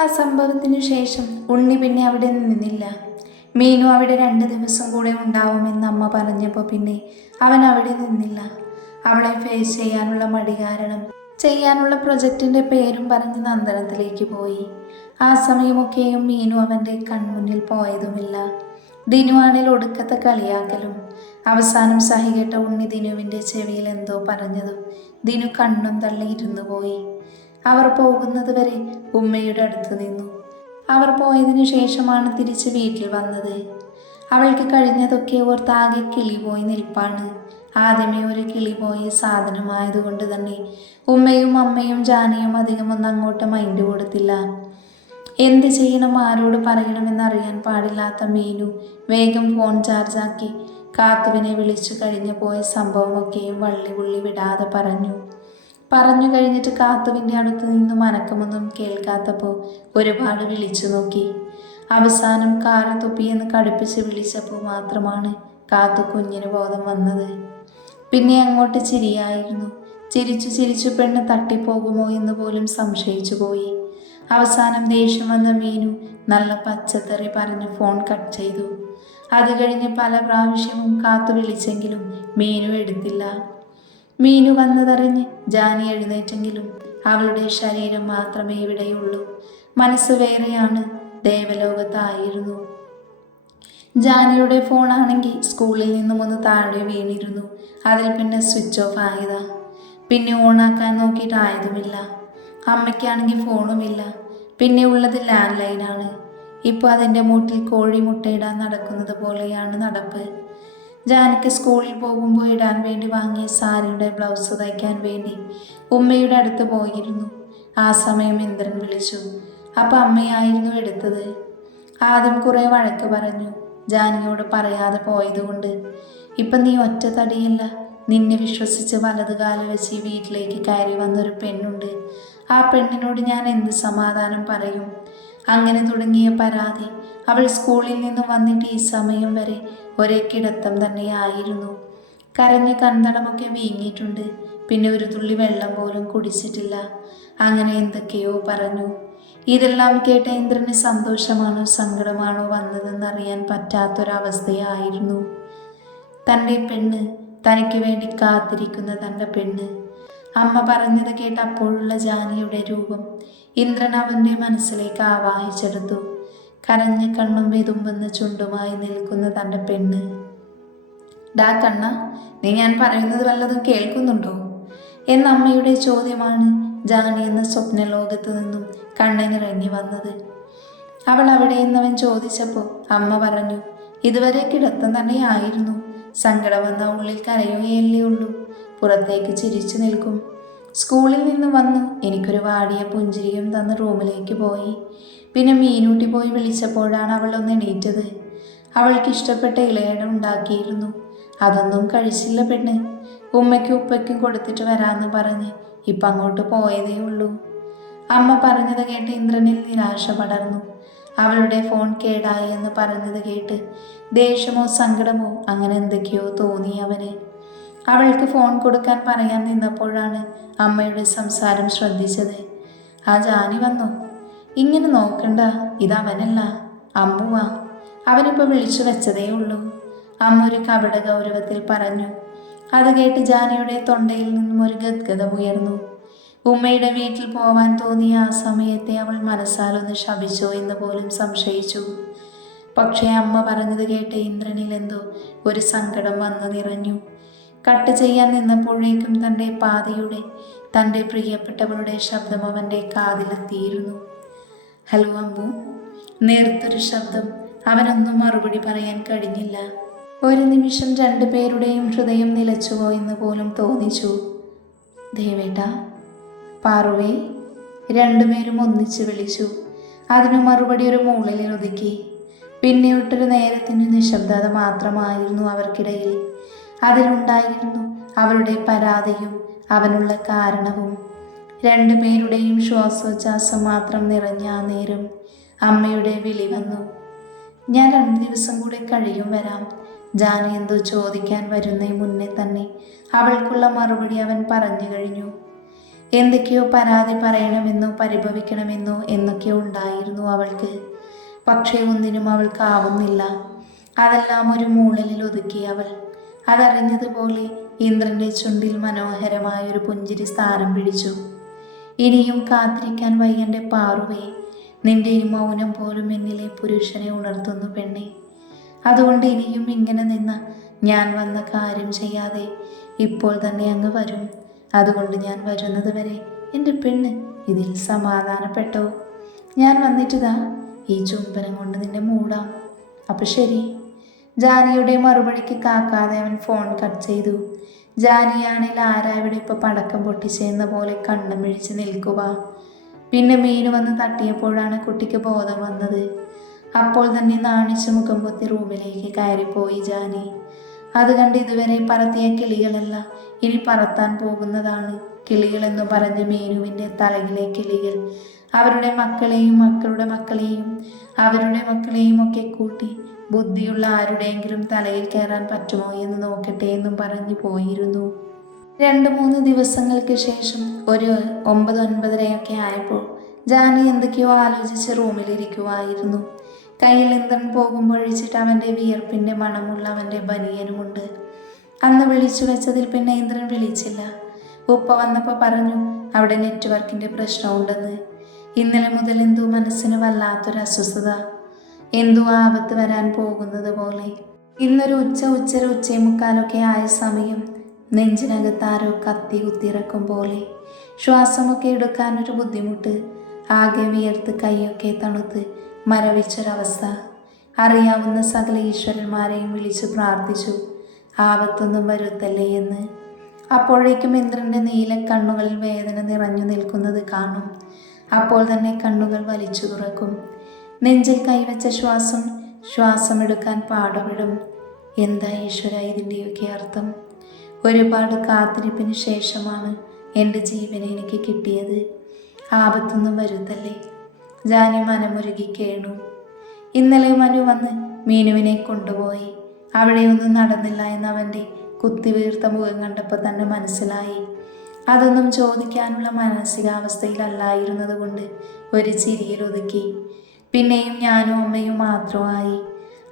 ആ സംഭവത്തിനു ശേഷം ഉണ്ണി പിന്നെ അവിടെ നിന്നില്ല. മീനു അവിടെ രണ്ട് ദിവസം കൂടെ ഉണ്ടാവുമെന്ന് അമ്മ പറഞ്ഞപ്പോൾ പിന്നെ അവൻ അവിടെ നിന്നില്ല. അവളെ ഫേസ് ചെയ്യാനുള്ള മടി കാരണം ചെയ്യാനുള്ള പ്രൊജക്റ്റിന്റെ പേരും പറഞ്ഞ് നന്ദനത്തിലേക്ക് പോയി. ആ സമയമൊക്കെയും മീനു അവന്റെ കൺമുന്നിൽ പോയതുമില്ല. ദിനുവാണിൽ ഒടുക്കത്തെ കളിയാക്കലും അവസാനം സഹികെട്ട ഉണ്ണി ദിനുവിന്റെ ചെവിയിൽ എന്തോ പറഞ്ഞതും ദിനു കണ്ണും തള്ളി ഇരുന്നു പോയി. അവർ പോകുന്നത് വരെ ഉമ്മയുടെ അടുത്ത് നിന്നു. അവർ പോയതിനു ശേഷമാണ് തിരിച്ച് വീട്ടിൽ വന്നത്. അവൾക്ക് കഴിഞ്ഞതൊക്കെ ഓർത്താകെ കിളി പോയി നിൽപ്പാണ്. ആദ്യമേ ഒരു കിളി പോയ സാധനമായതുകൊണ്ട് തന്നെ ഉമ്മയും അമ്മയും ജാനയും അധികമൊന്നും അങ്ങോട്ട് മൈൻഡ് കൊടുത്തില്ല. എന്ത് ചെയ്യണം ആരോട് പറയണമെന്നറിയാൻ പാടില്ലാത്ത മീനു വേഗം ഫോൺ ചാർജാക്കി കാത്തുവിനെ വിളിച്ചു കഴിഞ്ഞു പോയ സംഭവമൊക്കെയും വള്ളി വിടാതെ പറഞ്ഞു. പറഞ്ഞു കഴിഞ്ഞിട്ട് കാത്തുവിന്റെ അടുത്ത് നിന്ന് മനക്കമൊന്നും കേൾക്കാത്തപ്പോൾ ഒരുപാട് വിളിച്ചു നോക്കി. അവസാനം കാറ് തുപ്പിയെന്ന് കടുപ്പിച്ച് വിളിച്ചപ്പോൾ മാത്രമാണ് കാത്തു കുഞ്ഞിന് ബോധം വന്നത്. പിന്നെ അങ്ങോട്ട് ചിരിയായിരുന്നു. ചിരിച്ചു ചിരിച്ചു പെണ്ണ് തട്ടിപ്പോകുമോ എന്ന് പോലും സംശയിച്ചു പോയി. അവസാനം ദേഷ്യം വന്ന മീനു നല്ല പച്ചത്തെറി പറഞ്ഞ് ഫോൺ കട്ട് ചെയ്തു. അത് കഴിഞ്ഞ് പല പ്രാവശ്യവും കാത്തു വിളിച്ചെങ്കിലും മീനു എടുത്തില്ല. മീനു വന്നതറിഞ്ഞ് ജാനി എഴുന്നേറ്റെങ്കിലും അവളുടെ ശരീരം മാത്രമേ ഇവിടെയുള്ളൂ. മനസ്സ് വേറെയാണ്. ദേവലോകത്തായിരുന്നു. ജാനിയുടെ ഫോണാണെങ്കിൽ സ്കൂളിൽ നിന്നും ഒന്ന് താഴെ വീണിരുന്നു. അതിൽ പിന്നെ സ്വിച്ച് ഓഫ് ആയതാ. പിന്നെ ഓണാക്കാൻ നോക്കിയിട്ടായതുമില്ല. അമ്മയ്ക്കാണെങ്കിൽ ഫോണുമില്ല പിന്നെ ഉള്ളത് ലാൻഡ് ലൈനാണ് ഇപ്പോൾ അതിന്റെ മൂട്ടിൽ കോഴി മുട്ടയിടാൻ നടക്കുന്നത് പോലെയാണ് നടപ്പ്. ജാനക്ക് സ്കൂളിൽ പോകുമ്പോൾ ഇടാൻ വേണ്ടി വാങ്ങിയ സാരിയുടെ ബ്ലൗസ് തയ്ക്കാൻ വേണ്ടി ഉമ്മയുടെ അടുത്ത് പോയിരുന്നു. ആ സമയം ഇന്ദ്രൻ വിളിച്ചു അപ്പം അമ്മയായിരുന്നു എടുത്തത്? ആദ്യം കുറേ വഴക്ക് പറഞ്ഞു. ജാനകിയോട് പറയാതെ പോയതുകൊണ്ട് ഇപ്പം നീ ഒറ്റ തടിയല്ല നിന്നെ വിശ്വസിച്ച് വലത് കാലം വെച്ച് ഈ വീട്ടിലേക്ക് കയറി വന്നൊരു പെണ്ണുണ്ട്. ആ പെണ്ണിനോട് ഞാൻ എന്ത് സമാധാനം പറയും? അങ്ങനെ തുടങ്ങിയ പരാതി അവൾ സ്കൂളിൽ നിന്ന് വന്നിട്ട് ഈ സമയം വരെ ഒരേ കിടത്തം തന്നെയായിരുന്നു. കരഞ്ഞ് കൺതടമൊക്കെ വീങ്ങിയിട്ടുണ്ട്. പിന്നെ ഒരു തുള്ളി വെള്ളം പോലും കുടിച്ചിട്ടില്ല. അങ്ങനെ എന്തൊക്കെയോ പറഞ്ഞു. ഇതെല്ലാം കേട്ട ഇന്ദ്രന് സന്തോഷമാണോ സങ്കടമാണോ വന്നതെന്നറിയാൻ പറ്റാത്തൊരവസ്ഥയായിരുന്നു. തന്റെ പെണ്ണ് തനിക്ക് വേണ്ടി കാത്തിരിക്കുന്ന തന്റെ പെണ്ണ്. അമ്മ പറഞ്ഞത് കേട്ട് അപ്പോഴുള്ള ജാനിയുടെ രൂപം ഇന്ദ്രൻ അവന്റെ മനസ്സിലേക്ക് ആവാഹിച്ചെടുത്തു. കരഞ്ഞ കണ്ണും വിതുമ്പെന്ന് ചുണ്ടുമായി നിൽക്കുന്ന തന്റെ പെണ്ണ്. ഡാ കണ്ണ നീ ഞാൻ പറയുന്നത് വല്ലതും കേൾക്കുന്നുണ്ടോ എന്ന അമ്മയുടെ ചോദ്യമാണ് ജാനി എന്ന സ്വപ്ന ലോകത്ത് നിന്നും കണ്ണനിറങ്ങി വന്നത്. അവൾ അവിടെ നിന്നവൻ ചോദിച്ചപ്പോൾ അമ്മ പറഞ്ഞു ഇതുവരെ കിടത്തം തന്നെയായിരുന്നു സങ്കടം വന്ന ഉള്ളിൽ കരയുകയല്ലേ ഉള്ളൂ. പുറത്തേക്ക് ചിരിച്ചു നിൽക്കും. സ്കൂളിൽ നിന്ന് വന്ന്. എനിക്കൊരു വാടിയ പുഞ്ചിരിയും തന്ന് റൂമിലേക്ക് പോയി. പിന്നെ മീനൂട്ടി പോയി വിളിച്ചപ്പോഴാണ് അവൾ ഒന്ന് എണീറ്റത്. അവൾക്ക് ഇഷ്ടപ്പെട്ട ഇളയട ഉണ്ടാക്കിയിരുന്നു. അതൊന്നും കഴിച്ചില്ല പെണ്ണ്. ഉമ്മയ്ക്കും ഉപ്പയ്ക്കും കൊടുത്തിട്ട് വരാമെന്ന് പറഞ്ഞ് ഇപ്പം അങ്ങോട്ട് പോയതേ ഉള്ളൂ. അമ്മ പറഞ്ഞത് കേട്ട് ഇന്ദ്രനിൽ നിരാശ പടർന്നു. അവളുടെ ഫോൺ കേടായി എന്ന് പറഞ്ഞത് കേട്ട് ദേഷ്യമോ സങ്കടമോ അങ്ങനെ എന്തൊക്കെയോ തോന്നി അവന്. അവൾക്ക് ഫോൺ കൊടുക്കാൻ പറയാൻ നിന്നപ്പോഴാണ് അമ്മയുടെ സംസാരം ശ്രദ്ധിച്ചത്. ആ ജാനി വന്നു. ഇങ്ങനെ നോക്കണ്ട. ഇതവനല്ല അമ്മുവാ. അവനിപ്പോൾ വിളിച്ചു വെച്ചതേ ഉള്ളൂ. അമ്മ ഒരു കപട ഗൗരവത്തിൽ പറഞ്ഞു. അത് കേട്ട് ജാനയുടെ തൊണ്ടയിൽ നിന്നും ഒരു ഗദ്ഗതം ഉയർന്നു. ഉമ്മയുടെ വീട്ടിൽ പോവാൻ തോന്നിയ ആ സമയത്തെ അവൾ മനസ്സാലൊന്ന് ശപിച്ചോ എന്ന് പോലും സംശയിച്ചു. പക്ഷേ അമ്മ പറഞ്ഞത് കേട്ട് ഇന്ദ്രനിൽ എന്തോ ഒരു സങ്കടം വന്നു നിറഞ്ഞു. കട്ട് ചെയ്യാൻ നിന്നപ്പോഴേക്കും തന്റെ പാതയുടെ തന്റെ പ്രിയപ്പെട്ടവളുടെ ശബ്ദം അവന്റെ കാതിലെത്തിയിരുന്നു. ഹലോ അമ്പു. നേർത്തൊരു ശബ്ദം. അവനൊന്നും മറുപടി പറയാൻ കഴിഞ്ഞില്ല. ഒരു നിമിഷം രണ്ടു പേരുടെയും ഹൃദയം എന്ന് പോലും തോന്നിച്ചു. ദേവേട്ട പാറുവേ. രണ്ടുപേരും ഒന്നിച്ച് വിളിച്ചു. അതിനു മറുപടി ഒരു മൂളലിൽ ഒതുക്കി. പിന്നെ വിട്ടൊരു നേരത്തിന് നിശബ്ദത മാത്രമായിരുന്നു അവർക്കിടയിൽ. അതിലുണ്ടായിരുന്നു അവരുടെ പരാതിയും അവനുള്ള കാരണവും. രണ്ടുപേരുടെയും ശ്വാസോച്ഛ്വാസം മാത്രം നിറഞ്ഞ ആ നേരം അമ്മയുടെ വിളി വന്നു. ഞാൻ രണ്ടു ദിവസം കൂടെ കഴിയും വരാം. ജാനി എന്തോ ചോദിക്കാൻ വരുന്നേ മുന്നേ തന്നെ അവൾക്കുള്ള മറുപടി അവൻ പറഞ്ഞു കഴിഞ്ഞു. എന്തൊക്കെയോ പരാതി പറയണമെന്നോ പരിഭവിക്കണമെന്നോ എന്നൊക്കെ ഉണ്ടായിരുന്നു അവൾക്ക്. പക്ഷേ ഒന്നിനും അവൾക്കാവുന്നില്ല. അതെല്ലാം ഒരു മൂളലിൽ ഒതുക്കി അവൾ. അതറിഞ്ഞതുപോലെ ഇന്ദ്രന്റെ ചുണ്ടിൽ മനോഹരമായ ഒരു പുഞ്ചിരി സ്ഥാനം പിടിച്ചു. ഇനിയും കാത്തിരിക്കാൻ വയ്യന്റെ പാറുവേ. നിന്റെ ഈ മൗനം പോലും എന്നിലെ പുരുഷനെ ഉണർത്തുന്നു പെണ്ണെ. അതുകൊണ്ട് ഇനിയും ഇങ്ങനെ നിന്ന് ഞാൻ വന്ന കാര്യം ചെയ്യാതെ ഇപ്പോൾ തന്നെ അങ്ങ് വരും. അതുകൊണ്ട് ഞാൻ വരുന്നത് വരെ എന്റെ പെണ്ണ് ഇതിൽ സമാധാനപ്പെട്ടോ. ഞാൻ വന്നിട്ടതാ ഈ ചുംബനം കൊണ്ട് നിന്നെ മൂടാം. അപ്പം ശരി. ജാനിയുടെ മറുപടിക്ക് കാക്കാതെ അവൻ ഫോൺ കട്ട് ചെയ്തു. ജാനിയാണെങ്കിൽ ആരാ ഇവിടെ ഇപ്പോൾ പടക്കം പൊട്ടിച്ചെന്ന പോലെ കണ്ണും മിഴിച്ച് നിൽക്കുക? പിന്നെ മീന് വന്ന് തട്ടിയപ്പോഴാണ് കുട്ടിക്ക് ബോധം വന്നത്. അപ്പോൾ തന്നെ നാണിച്ച് മുഖം പൊത്തി റൂമിലേക്ക് കയറിപ്പോയി ജാനി. അത് കണ്ട് ഇതുവരെ പറത്തിയ കിളികളല്ല ഇനി പറത്താൻ പോകുന്നതാണ്. കിളികളെന്ന് പറഞ്ഞ മീനുവിന്റെ തലയിലെ കിളികൾ. അവരുടെ മക്കളെയും മക്കളുടെ മക്കളെയും അവരുടെ മക്കളെയും ഒക്കെ കൂട്ടി ബുദ്ധിയുള്ള ആരുടെയെങ്കിലും തലയിൽ കയറാൻ പറ്റുമോ എന്ന് നോക്കട്ടെ എന്നും പറഞ്ഞു പോയിരുന്നു. രണ്ട് മൂന്ന് ദിവസങ്ങൾക്ക് ശേഷം ഒരു ഒമ്പത് ഒൻപതരയൊക്കെ ആയപ്പോൾ ജാനി എന്തൊക്കെയോ ആലോചിച്ച് റൂമിലിരിക്കുമായിരുന്നു കയ്യിൽ ഇന്ദ്രൻ പോകുമ്പോഴിച്ചിട്ട് അവന്റെ വിയർപ്പിന്റെ മണമുള്ള അവന്റെ ബനിയനുമുണ്ട്. അന്ന് വിളിച്ചു വെച്ചതിൽ പിന്നെ ഇന്ദ്രൻ വിളിച്ചില്ല. ഉപ്പ വന്നപ്പോൾ പറഞ്ഞു അവിടെ നെറ്റ്വർക്കിന്റെ പ്രശ്നമുണ്ടെന്ന്. ഇന്നലെ മുതൽ എന്തോ മനസ്സിന് വല്ലാത്തൊരു അസ്വസ്ഥത എന്തോ ആപത്ത് വരാൻ പോകുന്നത് പോലെ. ഇന്നൊരു ഉച്ച ഉച്ചര ഉച്ചേമുക്കാലൊക്കെ ആയ സമയം നെഞ്ചിനകത്ത് ആരോ കത്തി കുത്തിറക്കും പോലെ. ശ്വാസമൊക്കെ എടുക്കാനൊരു ബുദ്ധിമുട്ട് ആകെ വിയർത്ത് കൈയൊക്കെ തണുത്ത് മരവിച്ചൊരവസ്ഥ. അറിയാവുന്ന സകല ഈശ്വരന്മാരെയും വിളിച്ചു പ്രാർത്ഥിച്ചു ആപത്തൊന്നും വരുത്തല്ലേ എന്ന്. അപ്പോഴേക്കും ഇന്ദ്രന്റെ നീല കണ്ണുകളിൽ വേദന നിറഞ്ഞു നിൽക്കുന്നത് കാണും. അപ്പോൾ തന്നെ കണ്ണുകൾ വലിച്ചു തുറക്കും. നെഞ്ചിൽ കൈവച്ച ശ്വാസം ശ്വാസമെടുക്കാൻ പാടുപെടും. എന്താ ഈശ്വര ഇതിന്റെയൊക്കെ അർത്ഥം? ഒരുപാട് കാത്തിരിപ്പിന് ശേഷമാണ് എന്റെ ജീവനെ എനിക്ക് കിട്ടിയത്. ആപത്തൊന്നും വരുത്തല്ലേ? ജാനി മനമുരുകി കേണു. ഇന്നലെ മനു വന്ന് മീനുവിനെ കൊണ്ടുപോയി. അവിടെയൊന്നും നടന്നില്ല എന്നവന്റെ കുത്തിവീർത്ത മുഖം കണ്ടപ്പോൾ തന്നെ മനസ്സിലായി. അതൊന്നും ചോദിക്കാനുള്ള മാനസികാവസ്ഥയിലല്ലായിരുന്നത് കൊണ്ട് ഒരു ചിരിയിൽ ഒതുക്കി. പിന്നെയും ഞാനും അമ്മയും മാത്രമായി.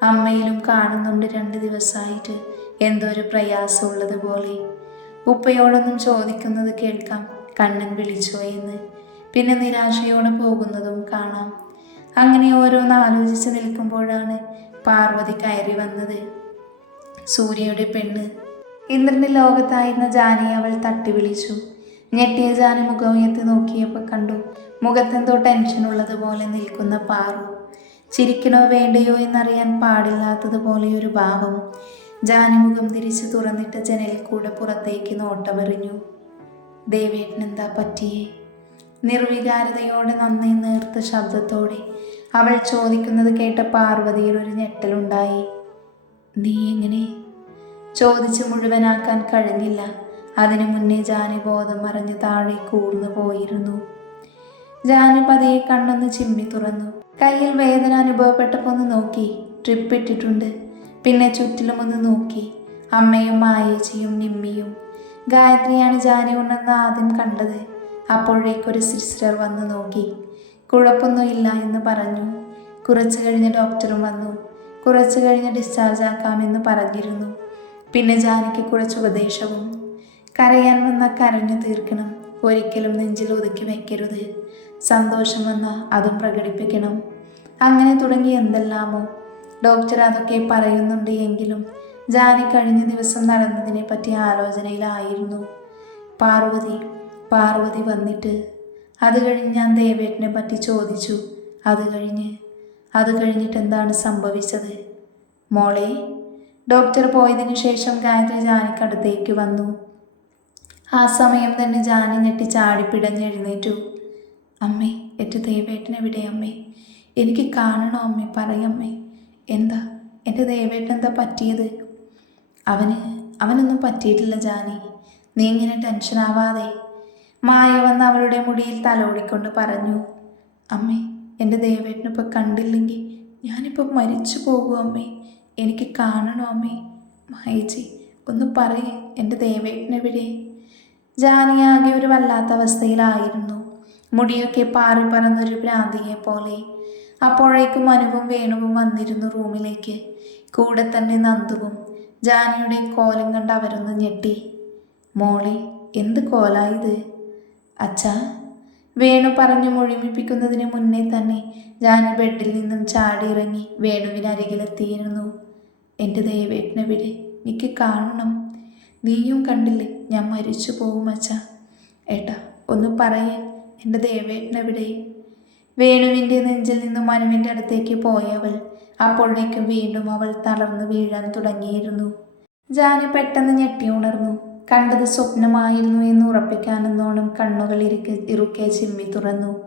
അമ്മയിലും കാണുന്നുണ്ട് രണ്ട് ദിവസമായിട്ട്. എന്തോ ഒരു പ്രയാസമുള്ളത് പോലെ ഉപ്പയോടൊന്നും ചോദിക്കുന്നത് കേൾക്കാം. കണ്ണൻ വിളിച്ചോ എന്ന്. പിന്നെ നിരാശയോടെ പോകുന്നതും കാണാം. അങ്ങനെ ഓരോന്ന് ആലോചിച്ച് നിൽക്കുമ്പോഴാണ് പാർവതി കയറി വന്നത്. സൂര്യയുടെ പെണ്ണ്. ഇന്ദ്രന്റെ ലോകത്തായിരുന്ന ജാനി അവൾ തട്ടി വിളിച്ചു. ഞെട്ടിയ ജാന മുഖം ഉയർത്തി നോക്കിയപ്പോൾ കണ്ടു മുഖത്തെന്തോ ടെൻഷൻ ഉള്ളതുപോലെ നിൽക്കുന്ന പാറു. ചിരിക്കണോ വേണ്ടയോ എന്നറിയാൻ പാടില്ലാത്തതുപോലെ ഒരു ഭാവം. ജാനി മുഖം തിരിച്ചു തുറന്നിട്ട ജനലിൽ കൂടെ പുറത്തേക്ക് നോട്ടമെറിഞ്ഞു. ദേവേട്ടൻ എന്താ പറ്റിയേ? നിർവികാരതയോടെ നന്ദി നേർത്ത ശബ്ദത്തോടെ അവൾ ചോദിക്കുന്നത് കേട്ട പാർവതിയിൽ ഒരു ഞെട്ടലുണ്ടായി. നീ എങ്ങനെ? ചോദിച്ച് മുഴുവനാക്കാൻ കഴിഞ്ഞില്ല. അതിനു മുന്നേ ജാനി ബോധം മറിഞ്ഞ് താഴെ കൂർന്നു പോയിരുന്നു. ജാനി പതിയെ കണ്ണൊന്ന് ചിമ്മി തുറന്നു. കയ്യിൽ വേദന അനുഭവപ്പെട്ടപ്പോൾ ഒന്ന് നോക്കി. ട്രിപ്പ് ഇട്ടിട്ടുണ്ട്. പിന്നെ ചുറ്റിലും ഒന്ന് നോക്കി. അമ്മയും മായേച്ചിയും നിമ്മിയും. ഗായത്രിയാണ് ജാനി ഉണ്ടെന്ന് ആദ്യം കണ്ടത്. അപ്പോഴേക്കൊരു സിസ്റ്റർ വന്ന് നോക്കി. കുഴപ്പമൊന്നുമില്ല എന്ന് പറഞ്ഞു. കുറച്ച് കഴിഞ്ഞ് ഡോക്ടറും വന്നു. കുറച്ച് കഴിഞ്ഞ് ഡിസ്ചാർജ് ആക്കാമെന്ന് പറഞ്ഞിരുന്നു. പിന്നെ ജാനയ്ക്ക് കുറച്ച് ഉപദേശവും. കരയാൻ വന്ന കരഞ്ഞു തീർക്കണം. ഒരിക്കലും നെഞ്ചിൽ ഒതുക്കി വെക്കരുത്. സന്തോഷം വന്ന അതും പ്രകടിപ്പിക്കണം. അങ്ങനെ തുടങ്ങി എന്തെല്ലാമോ. ഡോക്ടർ അതൊക്കെ പറയുന്നുണ്ട് എങ്കിലും ജാനി കഴിഞ്ഞ ദിവസം നടന്നതിനെ പറ്റി ആലോചനയിലായിരുന്നു. പാർവതി പാർവതി വന്നിട്ട് അത് കഴിഞ്ഞ് ഞാൻ ദേവേട്ടനെ പറ്റി ചോദിച്ചു. അത് കഴിഞ്ഞ് അത് കഴിഞ്ഞിട്ട് എന്താണ് സംഭവിച്ചത്? മോളെ ഡോക്ടർ പോയതിനു ശേഷം ഗായത്രി ജാനിക്കടുത്തേക്ക് വന്നു. ആ സമയം തന്നെ ജാനി ഞെട്ടി ചാടിപ്പിടഞ്ഞെഴുന്നേറ്റു അമ്മേ എന്റെ ദേവേട്ടൻ എവിടെ അമ്മേ. എനിക്ക് കാണണോ അമ്മേ? പറയമ്മേ എന്താ? എന്റെ ദേവേട്ടൻ എന്താ പറ്റിയത്? അവന് അവനൊന്നും പറ്റിയിട്ടില്ല ജാനി. നീ ഇങ്ങനെ ടെൻഷനാവാതെ മായ വന്ന് അവളുടെ മുടിയിൽ തലോടിക്കൊണ്ട് പറഞ്ഞു അമ്മേ എന്റെ ദേവേട്ടനിപ്പോൾ കണ്ടില്ലെങ്കിൽ ഞാനിപ്പോൾ മരിച്ചു പോകും അമ്മേ. എനിക്ക് കാണണോ അമ്മേ? മായജി ഒന്ന് പറയേ എന്റെ ദേവേട്ടനെവിടെ ജാനിയാകെ ഒരു വല്ലാത്ത അവസ്ഥയിലായിരുന്നു. മുടിയൊക്കെ പാറി പറന്നൊരു ഭ്രാന്തിയെ പോലെ അപ്പോഴേക്കും മനുവും വേണുവും വന്നിരുന്നു റൂമിലേക്ക്. കൂടെ തന്നെ നന്ദുവും ജാനിയുടെ കോലം കണ്ട് അവരൊന്ന് ഞെട്ടി. മോളെ എന്ത് കോലായത് അച്ഛാ വേണു പറഞ്ഞു മുഴുമിപ്പിക്കുന്നതിന് മുന്നേ തന്നെ ജാനി ബെഡിൽ നിന്നും ചാടിയിറങ്ങി വേണുവിനരികിലെത്തിയിരുന്നു. എന്റെ ദേവേട്ടനെവിടെ എനിക്ക് കാണണം. നീയും കണ്ടില്ലേ ഞാൻ മരിച്ചു പോകും അച്ഛാ. ഏട്ടാ ഒന്ന് പറയേ. എന്റെ ദേവേട്ടനെവിടെ വേണുവിന്റെ നെഞ്ചിൽ നിന്നും മനുവിന്റെ അടുത്തേക്ക് പോയവൾ അപ്പോഴേക്കും വീണ്ടും അവൾ തളർന്നു വീഴാൻ തുടങ്ങിയിരുന്നു. ജാന് പെട്ടെന്ന് ഞെട്ടി ഉണർന്നു. കണ്ടത് സ്വപ്നമായിരുന്നു എന്ന് ഉറപ്പിക്കാനെന്നോണം കണ്ണുകൾ ഇറുക്കെ ഇറുക്കെ ചിമ്മി തുറന്നു.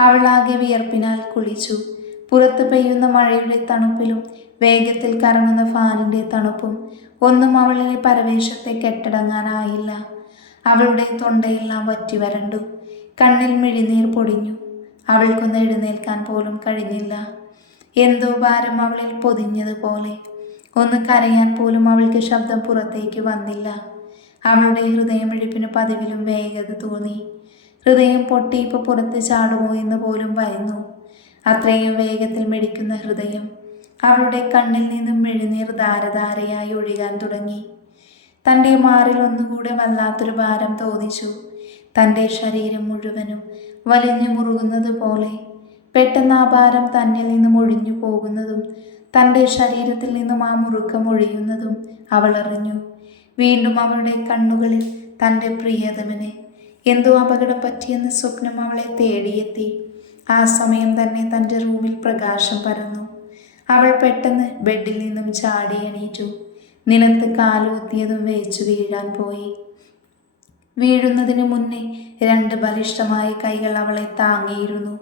അവളാകെ വിയർപ്പിനാൽ കുളിച്ചു. പുറത്ത് പെയ്യുന്ന മഴയുടെ തണുപ്പിലും വേഗത്തിൽ കറങ്ങുന്ന ഫാനിന്റെ തണുപ്പും ഒന്നും അവളിലെ പരവേശത്തെ കെട്ടടങ്ങാനായില്ല. അവളുടെ തൊണ്ടയെല്ലാം വറ്റി വരണ്ടു കണ്ണിൽ മിഴിനീർ പൊടിഞ്ഞു. അവൾക്കൊന്ന് എഴുന്നേൽക്കാൻ പോലും കഴിഞ്ഞില്ല. എന്തോ ഭാരം അവളിൽ പൊതിഞ്ഞതുപോലെ. ഒന്ന് കരയാൻ പോലും അവൾക്ക് ശബ്ദം പുറത്തേക്ക് വന്നില്ല. അവളുടെ ഹൃദയമിഴിപ്പിന് പതിവിലും വേഗത തോന്നി. ഹൃദയം പൊട്ടി പുറത്ത് ചാടുമോ എന്ന് പോലും ഭയന്നു. അത്രയും വേഗത്തിൽ മിടിക്കുന്ന ഹൃദയം അവളുടെ കണ്ണിൽ നിന്നും മെഴുനീർ ധാരധാരയായി ഒഴുകാൻ തുടങ്ങി. തന്റെ മാറിൽ ഒന്നുകൂടെ വല്ലാത്തൊരു ഭാരം തോന്നിച്ചു. തന്റെ ശരീരം മുഴുവനും വലിഞ്ഞു മുറുകുന്നത് പോലെ പെട്ടെന്ന് ആ ഭാരം തന്നിൽ നിന്നും ഒഴിഞ്ഞു പോകുന്നതും തന്റെ ശരീരത്തിൽ നിന്നും ആ മുറുക്കം ഒഴിയുന്നതും അവൾ അറിഞ്ഞു. വീണ്ടും അവളുടെ കണ്ണുകളിൽ തന്റെ പ്രിയതമനെ എന്തോ അപകടം പറ്റിയെന്ന സ്വപ്നം അവളെ തേടിയെത്തി. ആ സമയം തന്നെ തന്റെ റൂമിൽ പ്രകാശം പരന്നു. അവൾ പെട്ടെന്ന് ബെഡിൽ നിന്നും ചാടി എണീറ്റു. നിലത്ത് കാലുകുത്തിയതും വേച്ചു വീഴാൻ പോയി. വീഴുന്നതിന് മുന്നേ രണ്ട് ബലിഷ്ടമായ കൈകൾ അവളെ താങ്ങിയിരുന്നു.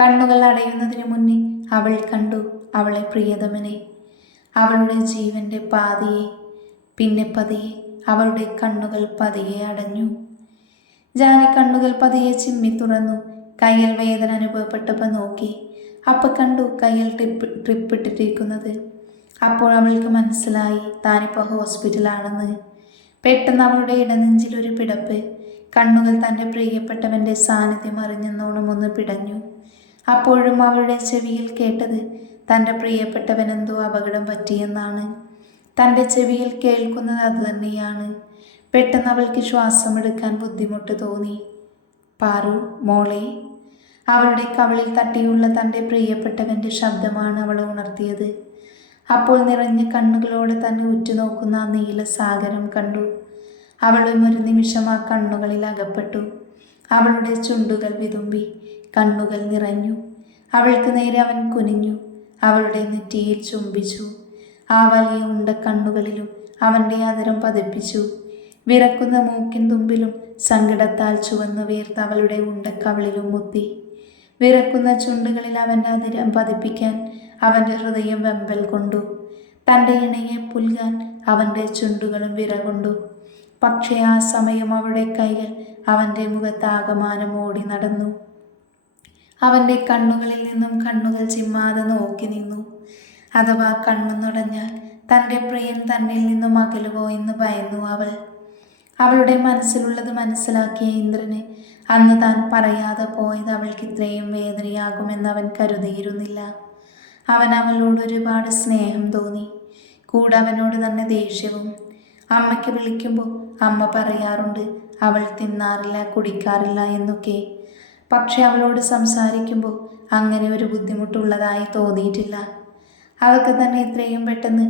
കണ്ണുകൾ അടയുന്നതിന് മുന്നേ അവൾ കണ്ടു അവളെ പ്രിയതമനെ. അവളുടെ ജീവന്റെ പാതിയെ പിന്നെ പതിയെ അവളുടെ കണ്ണുകൾ പതിയെ അടഞ്ഞു. ജാനി കണ്ണുകൾ പതിയെ ചിമ്മി തുറന്നു. കയ്യിൽ വേദന അനുഭവപ്പെട്ടപ്പോൾ നോക്കി. അപ്പം കണ്ടു കയ്യിൽ ട്രിപ്പ് ട്രിപ്പ് ഇട്ടിട്ടിരിക്കുന്നത് അപ്പോൾ അവൾക്ക് മനസ്സിലായി താനിപ്പോൾ ഹോസ്പിറ്റലാണെന്ന്. പെട്ടെന്ന് അവളുടെ ഇടനെഞ്ചിൽ ഒരു പിടപ്പ്. കണ്ണുകൾ തന്റെ പ്രിയപ്പെട്ടവന്റെ സാന്നിധ്യം അറിഞ്ഞെന്നോണം ഒന്ന് പിടഞ്ഞു. അപ്പോഴും അവളുടെ ചെവിയിൽ കേട്ടത് തന്റെ പ്രിയപ്പെട്ടവൻ എന്തോ അപകടം പറ്റിയെന്നാണ്. തന്റെ ചെവിയിൽ കേൾക്കുന്നത് അതുതന്നെയാണ് പെട്ടെന്ന് അവൾക്ക് ശ്വാസമെടുക്കാൻ ബുദ്ധിമുട്ട് തോന്നി. പാറു മോളെ. അവളുടെ കവളിൽ തട്ടിയുള്ള തന്റെ പ്രിയപ്പെട്ടവന്റെ ശബ്ദമാണ് അവളെ ഉണർത്തിയത്. അപ്പോൾ നിറഞ്ഞ കണ്ണുകളോടെ തന്നെ ഉറ്റുനോക്കുന്ന ആ നീല സാഗരം കണ്ടു. അവളും ഒരു നിമിഷം ആ കണ്ണുകളിൽ അകപ്പെട്ടു. അവളുടെ ചുണ്ടുകൾ വിതുമ്പി കണ്ണുകൾ നിറഞ്ഞു. അവൾക്ക് നേരെ അവൻ കുനിഞ്ഞു. അവളുടെ നെറ്റിയിൽ ചുംബിച്ചു. ആ വലിയ ഉണ്ട കണ്ണുകളിലും അവന്റെ ആദരം പതിപ്പിച്ചു. വിറക്കുന്ന മൂക്കിൻ തുമ്പിലും സങ്കടത്താൽ ചുവന്നു വീർത്ത അവളുടെ ഉണ്ടക്കവളിലും മുത്തി. വിറക്കുന്ന ചുണ്ടുകളിൽ അവന്റെ അതിരം പതിപ്പിക്കാൻ അവന്റെ ഹൃദയം വെമ്പൽ കൊണ്ടു. തന്റെ ഇണയെ പുൽകാൻ അവന്റെ ചുണ്ടുകളും വിരകൊണ്ടു പക്ഷേ ആ സമയം അവളുടെ കൈകൾ അവന്റെ മുഖത്താകമാനം ഓടി നടന്നു. അവന്റെ കണ്ണുകളിൽ നിന്നും കണ്ണുകൾ ചിമ്മാതെ നോക്കി നിന്നു. അഥവാ കണ്ണു നുടഞ്ഞാൽ തന്റെ പ്രിയൻ തന്നിൽ നിന്നും അകലുവോ എന്ന് ഭയന്നു അവൾ. അവളുടെ മനസ്സിലുള്ളത് മനസ്സിലാക്കിയ ഇന്ദ്രന് അന്ന് താൻ പറയാതെ പോയത് അവൾക്ക് ഇത്രയും വേദനയാകുമെന്ന് അവൻ കരുതിയിരുന്നില്ല. അവൻ അവളോട് ഒരുപാട് സ്നേഹം തോന്നി. കൂടെ അവനോട് തന്നെ ദേഷ്യവും. അമ്മയ്ക്ക് വിളിക്കുമ്പോൾ അമ്മ പറയാറുണ്ട് അവൾ തിന്നാറില്ല കുടിക്കാറില്ല എന്നൊക്കെ. പക്ഷെ അവളോട് സംസാരിക്കുമ്പോൾ അങ്ങനെ ഒരു ബുദ്ധിമുട്ടുള്ളതായി തോന്നിയിട്ടില്ല. അവൾക്ക് തന്നെ ഇത്രയും പെട്ടെന്ന്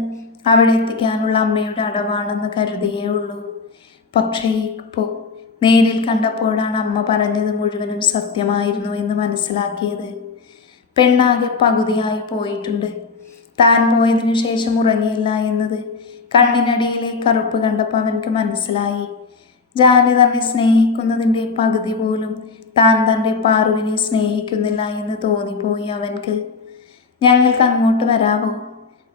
അവിടെ എത്തിക്കാനുള്ള അമ്മയുടെ അടവാണെന്ന് കരുതിയേ ഉള്ളൂ. പക്ഷേ ഇപ്പോൾ നേരിൽ കണ്ടപ്പോഴാണ് അമ്മ പറഞ്ഞത് മുഴുവനും സത്യമായിരുന്നു എന്ന് മനസ്സിലാക്കിയത്. പെണ്ണാകെ പകുതിയായി പോയിട്ടുണ്ട്. താൻ പോയതിനു ശേഷം ഉറങ്ങിയില്ല എന്നത് കണ്ണിനടിയിലെ കറുപ്പ് കണ്ടപ്പോൾ അവനക്ക് മനസ്സിലായി. ജാനി തന്നെ സ്നേഹിക്കുന്നതിന്റെ പകുതി പോലും താൻ തന്റെ പാറുവിനെ സ്നേഹിക്കുന്നില്ല എന്ന് തോന്നിപ്പോയി അവൻക്ക്. ഞങ്ങൾക്ക് അങ്ങോട്ട് വരാവോ?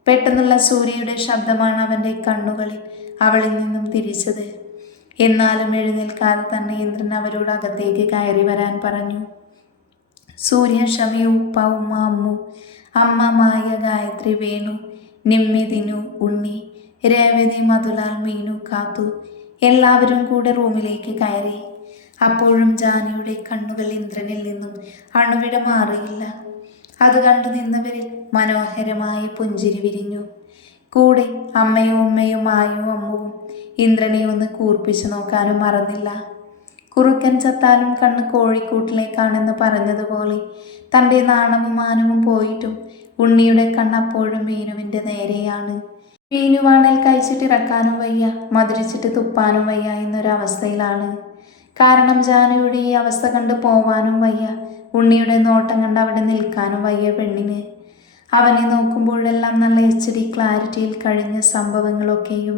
പെട്ടെന്നുള്ള സൂര്യയുടെ ശബ്ദമാണ് അവന്റെ കണ്ണുകളിൽ അവളിൽ നിന്നും തിരിച്ചത്. എന്നാലും എഴുന്നേൽക്കാതെ തന്നെ ഇന്ദ്രൻ അവരോട് അകത്തേക്ക് കയറി വരാൻ പറഞ്ഞു. സൂര്യ ഷമി ഉപ്പ ഉമ്മ അമ്മു. അമ്മ മായ ഗായത്രി വേണു. നിമ്മിതിനു ഉണ്ണി. രേവതി മധുലാൽ മീനു കാത്തു. എല്ലാവരും കൂടെ റൂമിലേക്ക് കയറി. അപ്പോഴും ജാനിയുടെ കണ്ണുകൾ ഇന്ദ്രനിൽ നിന്നും അണുവിട മാറിയില്ല. അത് കണ്ടു നിന്നവരിൽ മനോഹരമായ പുഞ്ചിരി വിരിഞ്ഞു. കൂടെ അമ്മയും ഉമ്മയും ആയും അമ്മുവും ഇന്ദ്രനെ ഒന്ന് കൂർപ്പിച്ചു നോക്കാനും മറന്നില്ല. കുറുക്കൻ ചത്താലും കണ്ണ് കോഴിക്കൂട്ടിലേക്കാണെന്ന് പറഞ്ഞതുപോലെ തന്റെ നാണവും മാനവും പോയിട്ടും ഉണ്ണിയുടെ കണ്ണപ്പോഴും മീനുവിന്റെ നേരെയാണ്. മീനുവാണേൽ കഴിച്ചിട്ട് ഇറക്കാനും വയ്യ മധുരിച്ചിട്ട് തുപ്പാനും വയ്യ എന്നൊരവസ്ഥയിലാണ്. കാരണം ജാനുവിടെ ഈ അവസ്ഥ കണ്ട് പോവാനും വയ്യ ഉണ്ണിയുടെ നോട്ടം കണ്ട് അവിടെ നിൽക്കാനും വയ്യ പെണ്ണിന്. അവനെ നോക്കുമ്പോഴെല്ലാം നല്ല എച്ച് ഡി ക്ലാരിറ്റിയിൽ കഴിഞ്ഞ സംഭവങ്ങളൊക്കെയും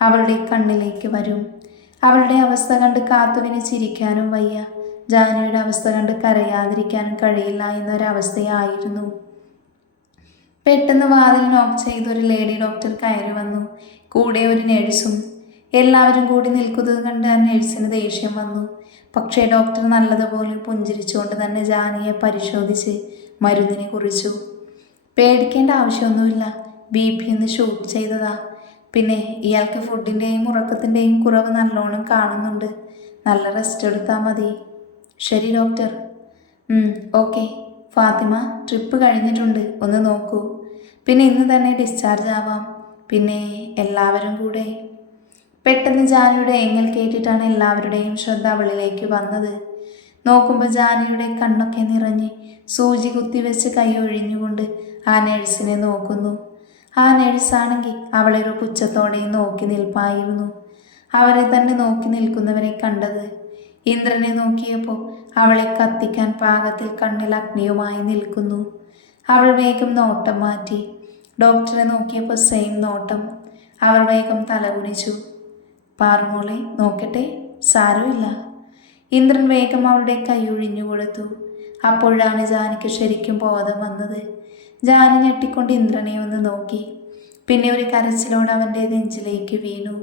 അവളുടെ കണ്ണിലേക്ക് വരും. അവളുടെ അവസ്ഥ കണ്ട് കാത്തുവിന് ചിരിക്കാനും വയ്യ. ജാനിയുടെ അവസ്ഥ കണ്ട് കരയാതിരിക്കാനും കഴിയില്ല എന്നൊരവസ്ഥയായിരുന്നു. പെട്ടെന്ന് വാതിൽ നോക്ക് ചെയ്ത് ഒരു ലേഡി ഡോക്ടർ കയറി വന്നു. കൂടെ ഒരു നേഴ്സും എല്ലാവരും കൂടി നിൽക്കുന്നത് കണ്ട് ആ നേഴ്സിന് ദേഷ്യം വന്നു. പക്ഷേ ഡോക്ടർ നല്ലതുപോലെ പുഞ്ചിരിച്ചുകൊണ്ട് തന്നെ ജാനിയെ പരിശോധിച്ച് മരുന്നിനെ കുറിച്ചു. പേടിക്കേണ്ട ആവശ്യമൊന്നുമില്ല. ബി പി ഒന്ന് ഷൂട്ട് ചെയ്തതാ. പിന്നെ ഇയാൾക്ക് ഫുഡിന്റെയും ഉറക്കത്തിന്റെയും കുറവ് നല്ലോണം കാണുന്നുണ്ട്. നല്ല റെസ്റ്റ് എടുത്താൽ മതി. ശരി ഡോക്ടർ ഓക്കെ ഫാത്തിമ ട്രിപ്പ് കഴിഞ്ഞിട്ടുണ്ട്. ഒന്ന് നോക്കൂ. പിന്നെ ഇന്ന് തന്നെ ഡിസ്ചാർജ് ആവാം. പിന്നെ എല്ലാവരും കൂടെ. പെട്ടെന്ന് ജാനിയുടെ എങ്ങൽ കേട്ടിട്ടാണ് എല്ലാവരുടെയും ശ്രദ്ധ അവളിലേക്ക് വന്നത്. നോക്കുമ്പോൾ ജാനിയുടെ കണ്ണൊക്കെ നിറഞ്ഞ് സൂചി കുത്തിവെച്ച് കൈ ഒഴിഞ്ഞുകൊണ്ട് ആ നഴ്സിനെ നോക്കുന്നു. ആ നേഴ്സാണെങ്കിൽ അവളൊരു പുച്ഛത്തോടെ നോക്കി നിൽപ്പായിരുന്നു. അവരെ തന്നെ നോക്കി നിൽക്കുന്നവരെ കണ്ടത്. ഇന്ദ്രനെ നോക്കിയപ്പോൾ അവളെ കത്തിക്കാൻ പാകത്തിൽ കണ്ണിൽ അഗ്നിയുമായി നിൽക്കുന്നു. അവൾ വേഗം നോട്ടം മാറ്റി. ഡോക്ടറെ നോക്കിയപ്പോൾ സെയിം നോട്ടം. അവർ വേഗം തലകുനിച്ചു. പാറുമോളെ നോക്കട്ടെ സാരമില്ല. ഇന്ദ്രൻ വേഗം അവളുടെ കൈയൊഴിഞ്ഞു കൊടുത്തു അപ്പോഴാണ് ജാനിക്ക് ശരിക്കും ബോധം വന്നത്. ജാനി ഞെട്ടിക്കൊണ്ട് ഇന്ദ്രനെ ഒന്ന് നോക്കി. പിന്നെ ഒരു കരച്ചിലോട് അവന്റെ നെഞ്ചിലേക്ക് വീണു.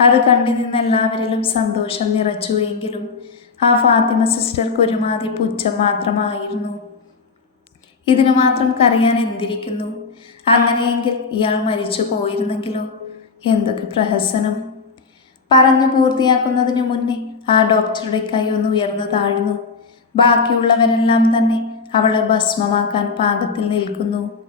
അത് കണ്ടു നിന്ന് എല്ലാവരിലും സന്തോഷം നിറച്ചുവെങ്കിലും ആ ഫാത്തിമ സിസ്റ്റർക്ക് ഒരുമാതി പുച്ഛം മാത്രമായിരുന്നു. ഇതിനു മാത്രം കരയാൻ എന്തിരിക്കുന്നു? അങ്ങനെയെങ്കിൽ ഇയാൾ മരിച്ചു പോയിരുന്നെങ്കിലോ? എന്തൊക്കെ പ്രഹസനം. പറഞ്ഞു പൂർത്തിയാക്കുന്നതിന് മുന്നേ ആ ഡോക്ടറുടെ കൈ ഒന്ന് ഉയർന്നു താഴ്ന്നു. ബാക്കിയുള്ളവരെല്ലാം തന്നെ അവളെ ഭസ്മമാക്കാൻ പാകത്തിൽ നിൽക്കുന്നു.